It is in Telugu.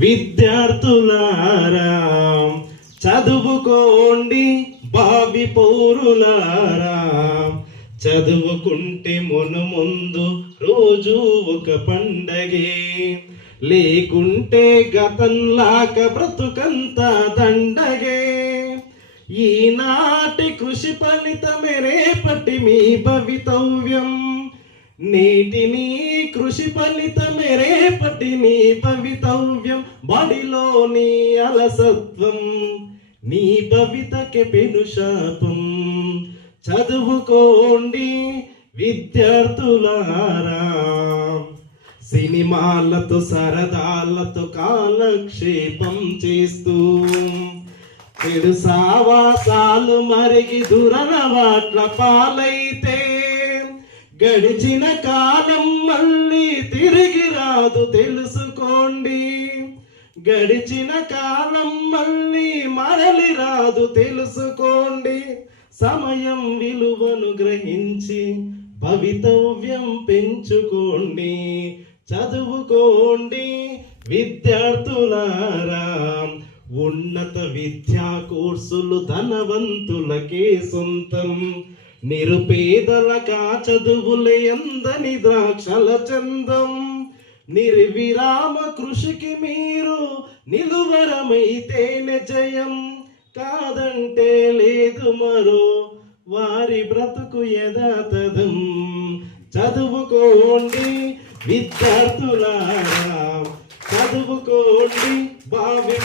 విద్యార్థులారా చదువుకోండి, భావి పౌరులారా చదువుకుంటే ముందు రోజు ఒక పండగే, లేకుంటే గతంలాక బ్రతుకంతా దండగే. ఈనాటి కృషి ఫలితమే రేపటి మీ భవితవ్యం, నేటిని కృషి ఫలితమే రేపటి నీ భవితవ్యం. బడిలోని అలసత్వం నీ భవితకి పెను శాపం. చదువుకోండి విద్యార్థులారా, సినిమాలతో సరదాలతో కాలక్షేపం చేస్తూ చెడు సావాసాలు మరిగి దురలవాట్ల పాలైతే గడిచిన కాలం మళ్ళీ తిరిగి రాదు తెలుసుకోండి. గడిచిన కాలం మళ్ళీ మరలి రాదు తెలుసుకోండి. సమయం విలువను గ్రహించి భవితవ్యం పెంచుకోండి. చదువుకోండి విద్యార్థులారా, ఉన్నత విద్యా కోర్సులు ధనవంతులకే సొంతం, నిరుపేదలకా చదువులే అందని ద్రాక్షల చందం. నిర్విరామ కృషికి మీరు నిలువరమైతేనే జయం, కాదంటే లేదు మరో వారి బ్రతుకు యథాతథం. చదువుకోండి విద్యార్థులారా, చదువుకోండి భావి